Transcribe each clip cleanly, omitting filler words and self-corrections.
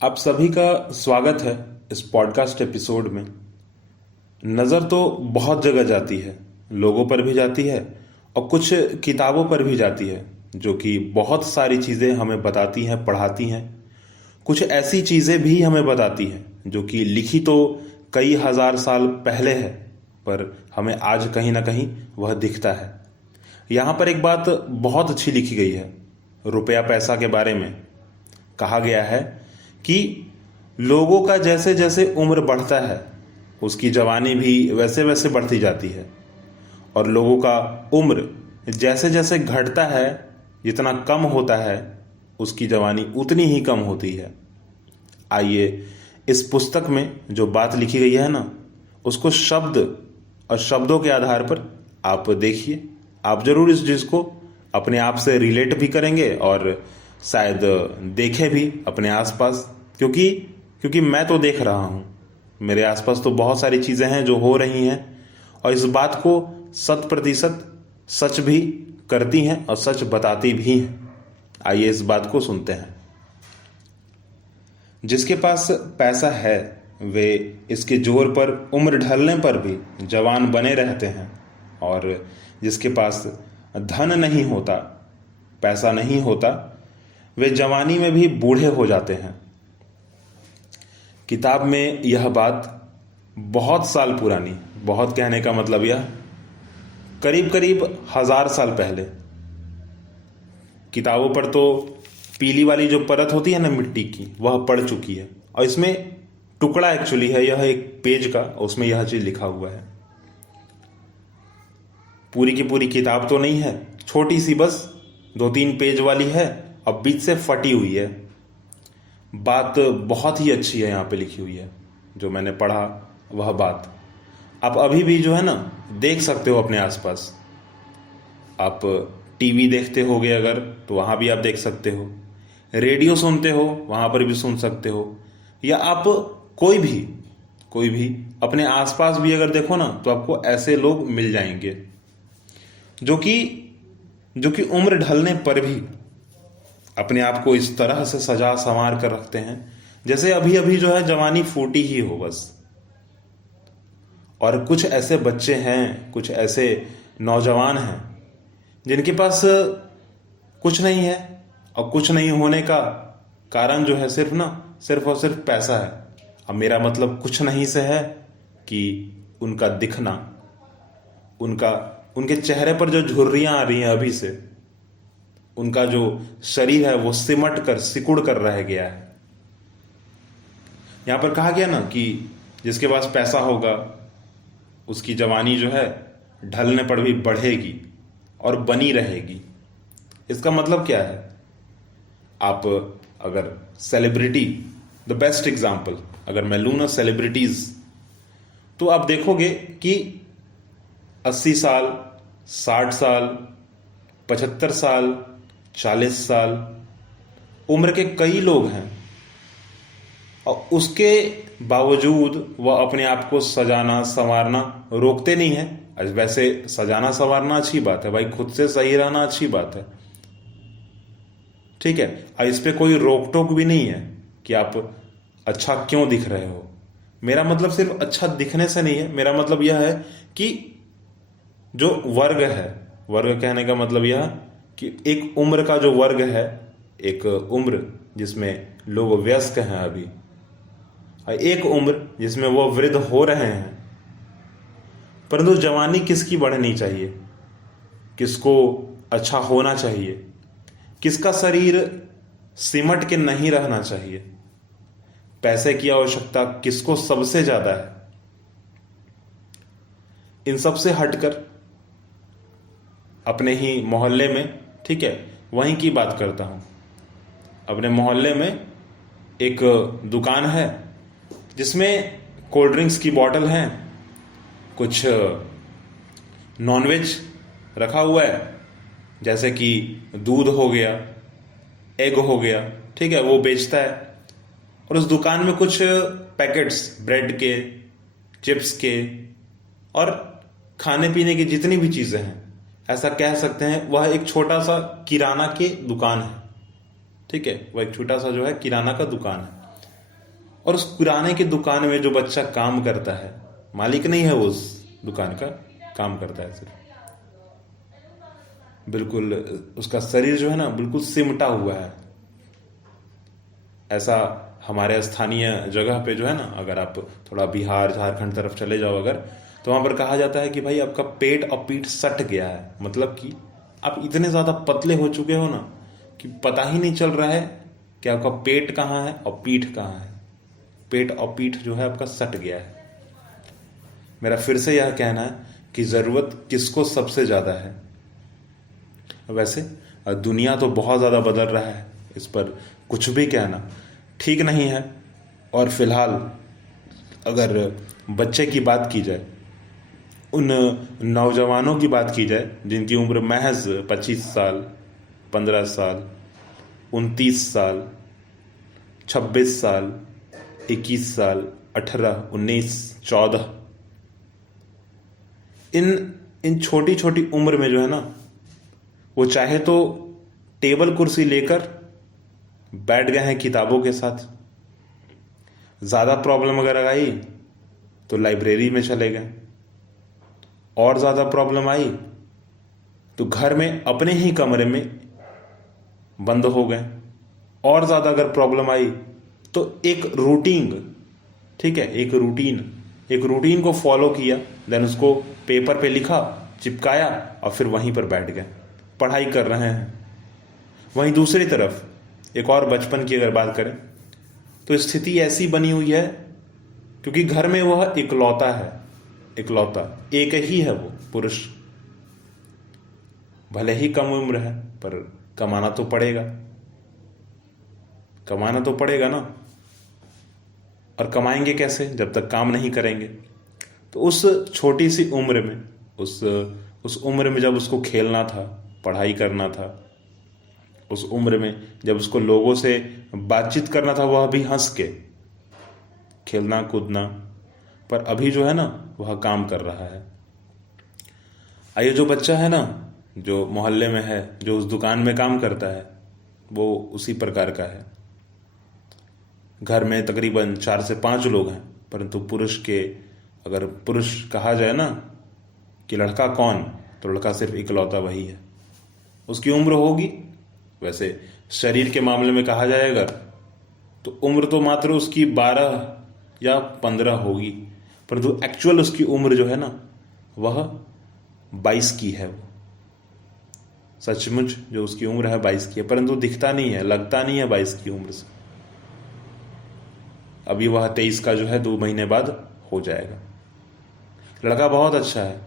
आप सभी का स्वागत है इस पॉडकास्ट एपिसोड में। नज़र तो बहुत जगह जाती है, लोगों पर भी जाती है और कुछ किताबों पर भी जाती है जो कि बहुत सारी चीज़ें हमें बताती हैं, पढ़ाती हैं। कुछ ऐसी चीज़ें भी हमें बताती हैं जो कि लिखी तो कई हजार साल पहले है, पर हमें आज कहीं ना कहीं वह दिखता है। यहाँ पर एक बात बहुत अच्छी लिखी गई है रुपया पैसा के बारे में। कहा गया है कि लोगों का जैसे जैसे उम्र बढ़ता है उसकी जवानी भी वैसे वैसे बढ़ती जाती है, और लोगों का उम्र जैसे जैसे घटता है, जितना कम होता है उसकी जवानी उतनी ही कम होती है। आइए इस पुस्तक में जो बात लिखी गई है ना, उसको शब्द और शब्दों के आधार पर आप देखिए। आप जरूर इस चीज़ को अपने आप से रिलेट भी करेंगे और शायद देखें भी अपने आसपास, क्योंकि क्योंकि मैं तो देख रहा हूँ। मेरे आसपास तो बहुत सारी चीज़ें हैं जो हो रही हैं और इस बात को 100% सच भी करती हैं और सच बताती भी हैं। आइए इस बात को सुनते हैं। जिसके पास पैसा है वे इसके जोर पर उम्र ढलने पर भी जवान बने रहते हैं, और जिसके पास धन नहीं होता, पैसा नहीं होता, वे जवानी में भी बूढ़े हो जाते हैं। किताब में यह बात बहुत साल पुरानी, बहुत कहने का मतलब यह करीब करीब 1000 साल पहले। किताबों पर तो पीली वाली जो परत होती है ना मिट्टी की, वह पड़ चुकी है, और इसमें टुकड़ा एक्चुअली है यह एक पेज का, उसमें यह चीज लिखा हुआ है। पूरी की पूरी किताब तो नहीं है, छोटी सी बस 2-3 पेज वाली है और बीच से फटी हुई है। बात बहुत ही अच्छी है यहाँ पे लिखी हुई है, जो मैंने पढ़ा वह बात आप अभी भी जो है ना देख सकते हो अपने आसपास। आप टीवी देखते होगे अगर, तो वहाँ भी आप देख सकते हो। रेडियो सुनते हो, वहाँ पर भी सुन सकते हो। या आप कोई भी अपने आसपास भी अगर देखो ना, तो आपको ऐसे लोग मिल जाएंगे जो कि उम्र ढलने पर भी अपने आप को इस तरह से सजा संवार कर रखते हैं जैसे अभी अभी जो है जवानी फूटी ही हो बस। और कुछ ऐसे बच्चे हैं, कुछ ऐसे नौजवान हैं जिनके पास कुछ नहीं है, और कुछ नहीं होने का कारण जो है सिर्फ और सिर्फ पैसा है। अब मेरा मतलब कुछ नहीं से है कि उनका दिखना, उनके चेहरे पर जो झुर्रियां आ रही हैं अभी से, उनका जो शरीर है वो सिमट कर सिकुड़ कर रह गया है। यहां पर कहा गया ना कि जिसके पास पैसा होगा उसकी जवानी जो है ढलने पर भी बढ़ेगी और बनी रहेगी। इसका मतलब क्या है? आप अगर सेलिब्रिटी, द बेस्ट एग्जाम्पल अगर मैं लूँ ना सेलिब्रिटीज, तो आप देखोगे कि 80 साल, 60 साल, 75 साल, 40 साल उम्र के कई लोग हैं, और उसके बावजूद वह अपने आप को सजाना संवारना रोकते नहीं है। वैसे सजाना संवारना अच्छी बात है भाई, खुद से सही रहना अच्छी बात है, ठीक है। और इस पे कोई रोक टोक भी नहीं है कि आप अच्छा क्यों दिख रहे हो। मेरा मतलब सिर्फ अच्छा दिखने से नहीं है, मेरा मतलब यह है कि जो वर्ग है, वर्ग कहने का मतलब यह कि एक उम्र का जो वर्ग है, एक उम्र जिसमें लोग वयस्क हैं अभी, एक उम्र जिसमें वो वृद्ध हो रहे हैं। परंतु जवानी किसकी बढ़नी चाहिए, किसको अच्छा होना चाहिए, किसका शरीर सिमट के नहीं रहना चाहिए, पैसे की आवश्यकता किसको सबसे ज्यादा है, इन सब से हटकर अपने ही मोहल्ले में, ठीक है, वहीं की बात करता हूं। अपने मोहल्ले में एक दुकान है जिसमें कोल्ड ड्रिंक्स की बोतल हैं, कुछ नॉनवेज रखा हुआ है, जैसे कि दूध हो गया, एग हो गया, ठीक है, वो बेचता है। और उस दुकान में कुछ पैकेट्स ब्रेड के, चिप्स के और खाने पीने की जितनी भी चीज़ें हैं, ऐसा कह सकते हैं वह एक छोटा सा किराना की दुकान है, ठीक है, वह एक छोटा सा जो है किराना का दुकान है। और उस किराने की दुकान में जो बच्चा काम करता है, मालिक नहीं है वो उस दुकान का, काम करता है सिर्फ, बिल्कुल उसका शरीर जो है ना बिल्कुल सिमटा हुआ है। ऐसा हमारे स्थानीय जगह पे जो है ना, अगर आप थोड़ा बिहार झारखंड तरफ चले जाओ अगर, तो वहाँ पर कहा जाता है कि भाई आपका पेट और पीठ सट गया है। मतलब कि आप इतने ज़्यादा पतले हो चुके हो ना कि पता ही नहीं चल रहा है कि आपका पेट कहाँ है और पीठ कहाँ है। पेट और पीठ जो है आपका सट गया है। मेरा फिर से यह कहना है कि ज़रूरत किसको सबसे ज़्यादा है। वैसे दुनिया तो बहुत ज़्यादा बदल रहा है, इस पर कुछ भी कहना ठीक नहीं है। और फिलहाल अगर बच्चे की बात की जाए, उन नौजवानों की बात की जाए जिनकी उम्र महज 25 साल, 15 साल, 29 साल, 26 साल, 21 साल, 18, 19, 14, इन छोटी छोटी उम्र में जो है ना, वो चाहे तो टेबल कुर्सी लेकर बैठ गए हैं किताबों के साथ। ज़्यादा प्रॉब्लम अगर आई तो लाइब्रेरी में चले गए, और ज़्यादा प्रॉब्लम आई तो घर में अपने ही कमरे में बंद हो गए, और ज़्यादा अगर प्रॉब्लम आई तो एक रूटीन, ठीक है, एक रूटीन को फॉलो किया, देन उसको पेपर पे लिखा, चिपकाया और फिर वहीं पर बैठ गए, पढ़ाई कर रहे हैं। वहीं दूसरी तरफ एक और बचपन की अगर बात करें तो स्थिति ऐसी बनी हुई है क्योंकि घर में वह इकलौता है, इकलौता एक ही है वो पुरुष। भले ही कम उम्र है पर कमाना तो पड़ेगा, कमाना तो पड़ेगा ना। और कमाएंगे कैसे जब तक काम नहीं करेंगे। तो उस छोटी सी उम्र में, उस उम्र में जब उसको खेलना था, पढ़ाई करना था, उस उम्र में जब उसको लोगों से बातचीत करना था, वह भी हंस के, खेलना कूदना, पर अभी जो है ना वह काम कर रहा है। ये जो बच्चा है ना, जो मोहल्ले में है, जो उस दुकान में काम करता है, वो उसी प्रकार का है। घर में तकरीबन 4 से 5 लोग हैं, परंतु अगर पुरुष कहा जाए ना कि लड़का कौन, तो लड़का सिर्फ इकलौता वही है। उसकी उम्र होगी, वैसे शरीर के मामले में कहा जाएगा तो उम्र तो मात्र उसकी 12 या 15 होगी, परंतु एक्चुअल उसकी उम्र जो है ना वह 22 की है। वो सचमुच जो उसकी उम्र है 22 की है, परंतु दिखता नहीं है, लगता नहीं है 22 की उम्र से। अभी वह 23 का जो है 2 महीने बाद हो जाएगा। लड़का बहुत अच्छा है,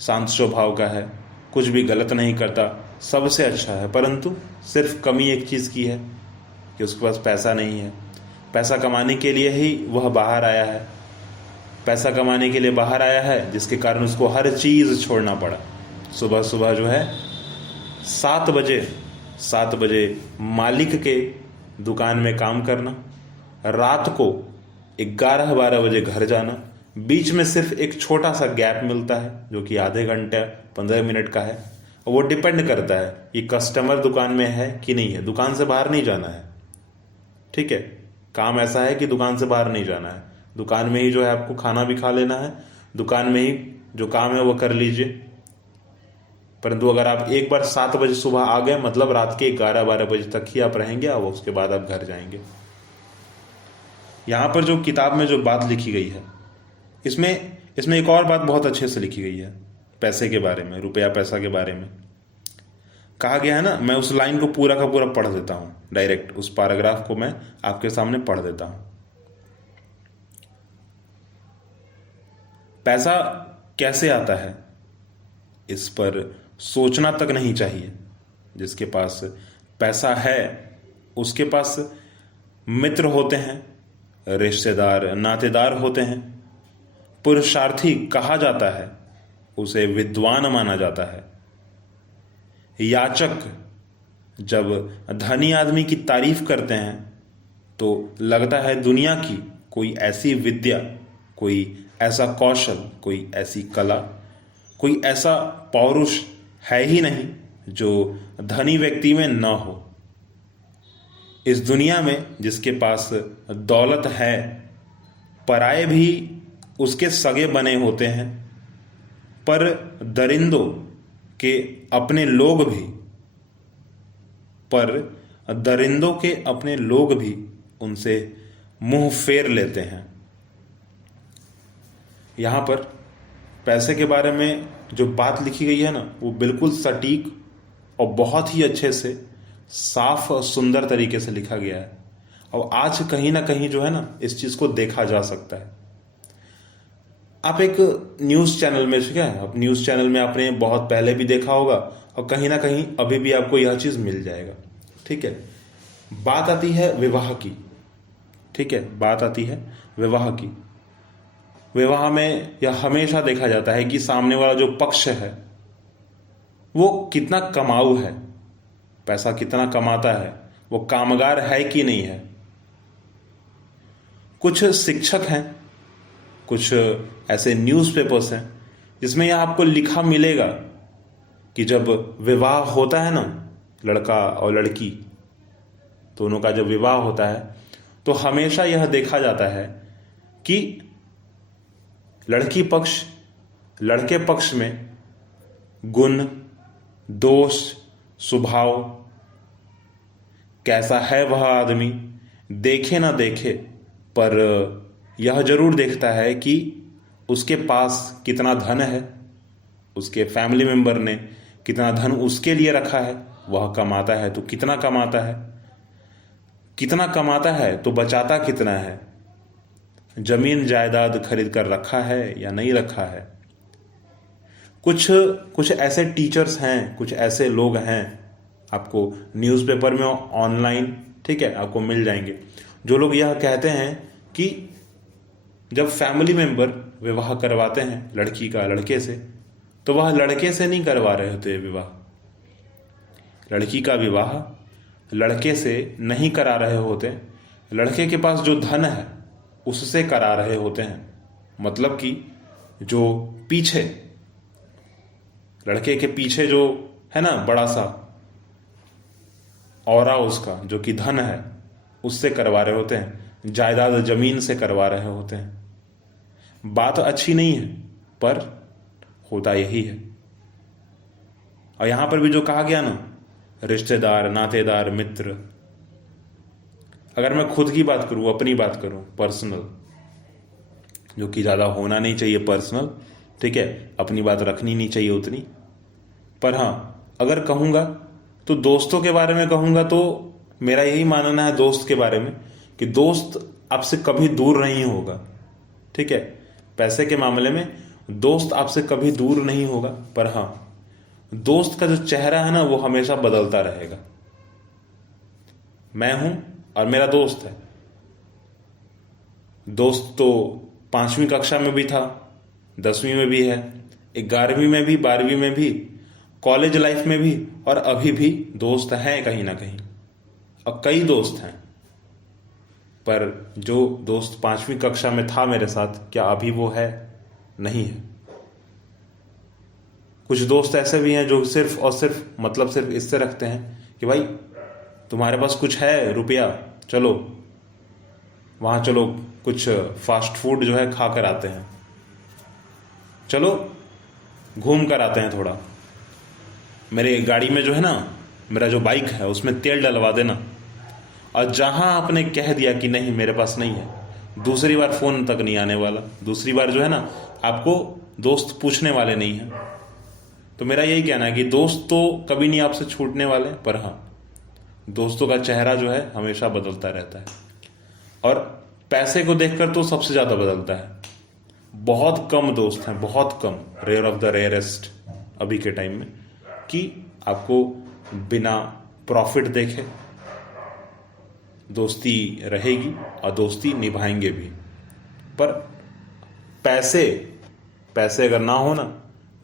शांत स्वभाव का है, कुछ भी गलत नहीं करता, सबसे अच्छा है, परंतु सिर्फ कमी एक चीज़ की है कि उसके पास पैसा नहीं है। पैसा कमाने के लिए ही वह बाहर आया है, पैसा कमाने के लिए बाहर आया है, जिसके कारण उसको हर चीज़ छोड़ना पड़ा। सुबह सुबह जो है 7 बजे मालिक के दुकान में काम करना, रात को 11-12 बजे घर जाना, बीच में सिर्फ एक छोटा सा गैप मिलता है जो कि आधे घंटे 15 मिनट का है। और वो डिपेंड करता है कि कस्टमर दुकान में है कि नहीं है। दुकान से बाहर नहीं जाना है, ठीक है, काम ऐसा है कि दुकान से बाहर नहीं जाना है, दुकान में ही जो है आपको खाना भी खा लेना है, दुकान में ही जो काम है वो कर लीजिए। परंतु अगर आप एक बार 7 बजे सुबह आ गए, मतलब रात के 11-12 बजे तक ही आप रहेंगे, और उसके बाद आप घर जाएंगे। यहाँ पर जो किताब में जो बात लिखी गई है, इसमें एक और बात बहुत अच्छे से लिखी गई है, पैसे के बारे में, रुपया पैसा के बारे में कहा गया है ना। मैं उस लाइन को पूरा का पूरा पढ़ देता हूँ, डायरेक्ट उस पैराग्राफ को मैं आपके सामने पढ़ देता हूँ। पैसा कैसे आता है इस पर सोचना तक नहीं चाहिए। जिसके पास पैसा है उसके पास मित्र होते हैं, रिश्तेदार नातेदार होते हैं, पुरुषार्थी कहा जाता है, उसे विद्वान माना जाता है। याचक जब धनी आदमी की तारीफ करते हैं तो लगता है दुनिया की कोई ऐसी विद्या, कोई ऐसा कौशल, कोई ऐसी कला, कोई ऐसा पौरुष है ही नहीं जो धनी व्यक्ति में न हो। इस दुनिया में जिसके पास दौलत है, पराये भी उसके सगे बने होते हैं, पर दरिंदों के अपने लोग भी पर दरिंदों के अपने लोग भी उनसे मुंह फेर लेते हैं। यहाँ पर पैसे के बारे में जो बात लिखी गई है ना, वो बिल्कुल सटीक और बहुत ही अच्छे से, साफ और सुंदर तरीके से लिखा गया है। और आज कहीं ना कहीं जो है ना, इस चीज़ को देखा जा सकता है। आप एक न्यूज़ चैनल में, क्या है, आप न्यूज़ चैनल में आपने बहुत पहले भी देखा होगा और कहीं ना कहीं अभी भी आपको यह चीज़ मिल जाएगा। ठीक है, बात आती है विवाह की। ठीक है, बात आती है विवाह की। विवाह में यह हमेशा देखा जाता है कि सामने वाला जो पक्ष है वो कितना कमाऊ है, पैसा कितना कमाता है, वो कामगार है कि नहीं है। कुछ शिक्षक हैं, कुछ ऐसे न्यूज़पेपर्स हैं जिसमें यह आपको लिखा मिलेगा कि जब विवाह होता है ना, लड़का और लड़की दोनों का जब विवाह होता है, तो हमेशा यह देखा जाता है कि लड़की पक्ष लड़के पक्ष में गुण, दोष, स्वभाव, कैसा है वह आदमी, देखे ना देखे, पर यह जरूर देखता है कि उसके पास कितना धन है, उसके फैमिली मेंबर ने कितना धन उसके लिए रखा है, वह कमाता है तो कितना कमाता है, कितना कमाता है तो बचाता कितना है, जमीन जायदाद खरीद कर रखा है या नहीं रखा है। कुछ कुछ ऐसे टीचर्स हैं, कुछ ऐसे लोग हैं, आपको न्यूज़पेपर में, ऑनलाइन, ठीक है, आपको मिल जाएंगे, जो लोग यह कहते हैं कि जब फैमिली मेंबर विवाह करवाते हैं लड़की का लड़के से, तो वह लड़के से नहीं करवा रहे होते विवाह, लड़की का विवाह लड़के से नहीं करा रहे होते, लड़के के पास जो धन है उससे करा रहे होते हैं। मतलब कि जो पीछे, लड़के के पीछे जो है ना बड़ा सा औरा उसका, जो कि धन है, उससे करवा रहे होते हैं, जायदाद जमीन से करवा रहे होते हैं। बात अच्छी नहीं है, पर होता यही है। और यहां पर भी जो कहा गया ना, रिश्तेदार, नातेदार, मित्र, अगर मैं खुद की बात करूं, अपनी बात करूं, पर्सनल, जो कि ज़्यादा होना नहीं चाहिए पर्सनल, ठीक है, अपनी बात रखनी नहीं चाहिए उतनी, पर हाँ, अगर कहूँगा तो दोस्तों के बारे में कहूँगा तो मेरा यही मानना है दोस्त के बारे में कि दोस्त आपसे कभी दूर नहीं होगा। ठीक है, पैसे के मामले में दोस्त आपसे कभी दूर नहीं होगा, पर हाँ, दोस्त का जो चेहरा है ना, वो हमेशा बदलता रहेगा। मैं हूं और मेरा दोस्त है। दोस्त तो 5वीं कक्षा में भी था, 10वीं में भी है, 11वीं में भी, 12वीं में भी, कॉलेज लाइफ में भी, और अभी भी दोस्त हैं कहीं ना कहीं, और कई दोस्त हैं। पर जो दोस्त 5वीं कक्षा में था मेरे साथ, क्या अभी वो है? नहीं है। कुछ दोस्त ऐसे भी हैं जो सिर्फ और सिर्फ मतलब सिर्फ इससे रखते हैं कि भाई तुम्हारे पास कुछ है रुपया, चलो वहाँ, चलो कुछ फास्ट फूड जो है खा कर आते हैं, चलो घूम कर आते हैं थोड़ा, मेरे गाड़ी में जो है ना, मेरा जो बाइक है उसमें तेल डलवा देना। और जहाँ आपने कह दिया कि नहीं मेरे पास नहीं है, दूसरी बार फ़ोन तक नहीं आने वाला, दूसरी बार जो है ना आपको दोस्त पूछने वाले नहीं हैं। तो मेरा यही कहना है कि दोस्त तो कभी नहीं आपसे छूटने वाले, पर हाँ, दोस्तों का चेहरा जो है हमेशा बदलता रहता है। और पैसे को देखकर तो सबसे ज़्यादा बदलता है। बहुत कम दोस्त हैं, बहुत कम, रेयर ऑफ द रेयरेस्ट अभी के टाइम में, कि आपको बिना प्रॉफिट देखे दोस्ती रहेगी और दोस्ती निभाएंगे भी। पर पैसे पैसे अगर ना हो ना,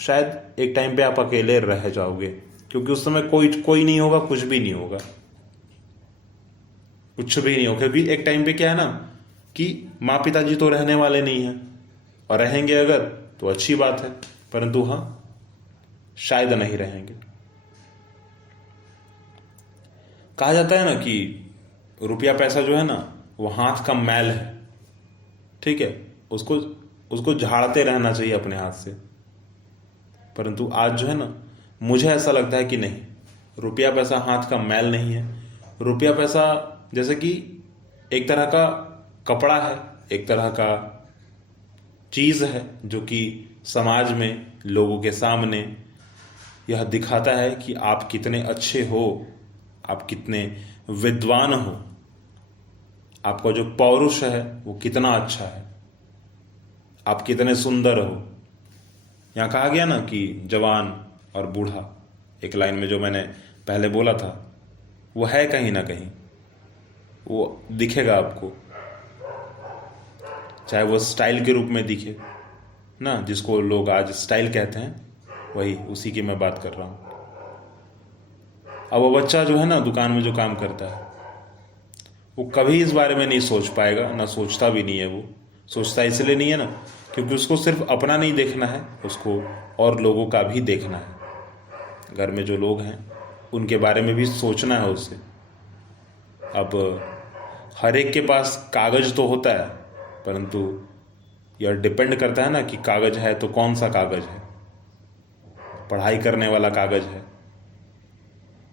शायद एक टाइम पे आप अकेले रह जाओगे, क्योंकि उस समय कोई नहीं होगा, कुछ भी नहीं होगा, कुछ भी नहीं होगा। क्योंकि एक टाइम पे क्या है ना कि माँ पिताजी तो रहने वाले नहीं हैं, और रहेंगे अगर तो अच्छी बात है, परंतु हाँ, शायद नहीं रहेंगे। कहा जाता है ना कि रुपया पैसा जो है ना, वो हाथ का मैल है, ठीक है। उसको उसको झाड़ते रहना चाहिए अपने हाथ से। परंतु आज जो है ना, मुझे ऐसा लगता है कि नहीं, रुपया पैसा हाथ का मैल नहीं है। रुपया पैसा जैसे कि एक तरह का कपड़ा है, एक तरह का चीज है, जो कि समाज में लोगों के सामने यह दिखाता है कि आप कितने अच्छे हो, आप कितने विद्वान हो, आपका जो पौरुष है वो कितना अच्छा है, आप कितने सुंदर हो। यहाँ कहा गया ना कि जवान और बूढ़ा, एक लाइन में जो मैंने पहले बोला था, वो है कहीं ना कहीं, वो दिखेगा आपको, चाहे वो स्टाइल के रूप में दिखे ना, जिसको लोग आज स्टाइल कहते हैं, वही उसी की मैं बात कर रहा हूँ। अब वो बच्चा जो है ना, दुकान में जो काम करता है, वो कभी इस बारे में नहीं सोच पाएगा, ना सोचता भी नहीं है। वो सोचता इसलिए नहीं है ना, क्योंकि उसको सिर्फ अपना नहीं देखना है, उसको और लोगों का भी देखना है। घर में जो लोग हैं उनके बारे में भी सोचना है उससे। अब हर एक के पास कागज तो होता है, परंतु यह डिपेंड करता है ना कि कागज है तो कौन सा कागज है, पढ़ाई करने वाला कागज है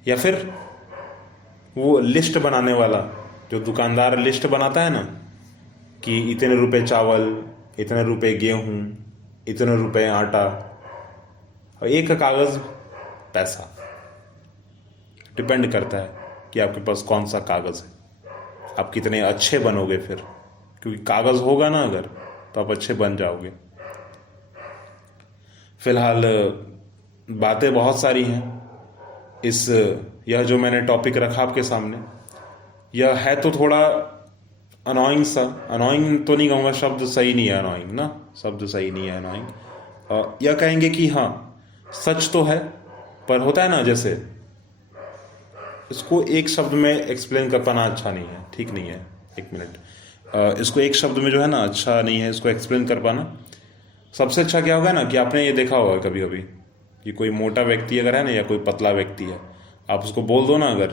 या फिर वो लिस्ट बनाने वाला, जो दुकानदार लिस्ट बनाता है ना कि इतने रुपए चावल, इतने रुपए गेहूं, इतने रुपए आटा, और एक का कागज पैसा। डिपेंड करता है कि आपके पास कौन सा कागज है, आप कितने अच्छे बनोगे फिर, क्योंकि कागज होगा ना अगर, तो आप अच्छे बन जाओगे। फिलहाल बातें बहुत सारी हैं। यह जो मैंने टॉपिक रखा आपके सामने, यह है तो थोड़ा अनोइंग सा। अनोइंग तो नहीं कहूँगा, शब्द सही नहीं है अनोइंग ना, शब्द सही नहीं है अनोइंग। यह कहेंगे कि हाँ सच तो है, पर होता है ना, जैसे इसको एक शब्द में एक्सप्लेन कर पाना अच्छा नहीं है, ठीक नहीं है। एक मिनट, इसको एक शब्द में जो है ना अच्छा नहीं है इसको एक्सप्लेन कर पाना। सबसे अच्छा क्या होगा ना कि आपने ये देखा होगा कभी कभी कि कोई मोटा व्यक्ति अगर है ना, या कोई पतला व्यक्ति है, आप उसको बोल दो ना अगर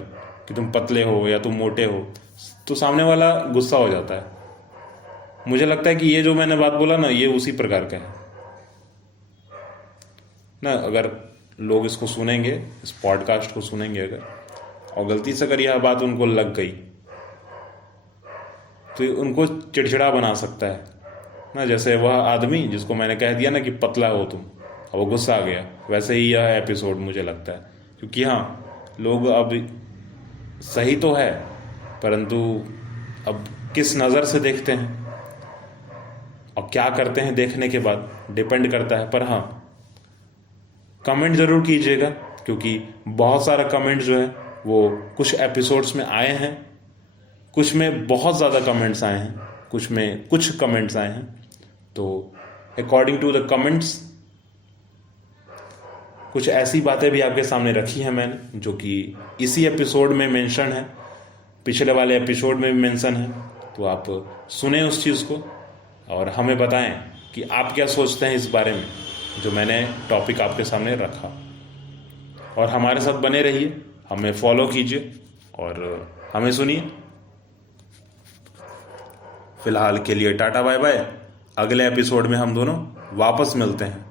कि तुम पतले हो या तुम मोटे हो, तो सामने वाला गुस्सा हो जाता है। मुझे लगता है कि ये जो मैंने बात बोला ना, ये उसी प्रकार का है ना। अगर लोग इसको सुनेंगे, इस पॉडकास्ट को सुनेंगे अगर, और गलती से अगर यह बात उनको लग गई, तो उनको चिड़चिड़ा बना सकता है ना। जैसे वह आदमी जिसको मैंने कह दिया ना कि पतला हो तुम, और वो गुस्सा आ गया, वैसे ही यह एपिसोड मुझे लगता है। क्योंकि हाँ, लोग अब सही तो है, परंतु अब किस नज़र से देखते हैं और क्या करते हैं देखने के बाद डिपेंड करता है। पर हाँ, कमेंट ज़रूर कीजिएगा, क्योंकि बहुत सारा कमेंट जो है वो कुछ एपिसोड्स में आए हैं, कुछ में बहुत ज़्यादा कमेंट्स आए हैं, कुछ में कुछ कमेंट्स आए हैं। तो अकॉर्डिंग टू द कमेंट्स कुछ ऐसी बातें भी आपके सामने रखी हैं मैंने, जो कि इसी एपिसोड में मेंशन है, पिछले वाले एपिसोड में भी मेंशन है। तो आप सुने उस चीज़ को और हमें बताएं कि आप क्या सोचते हैं इस बारे में जो मैंने टॉपिक आपके सामने रखा। और हमारे साथ बने रहिए, हमें फॉलो कीजिए और हमें सुनिए। फिलहाल के लिए टाटा बाय बाय। अगले एपिसोड में हम दोनों वापस मिलते हैं।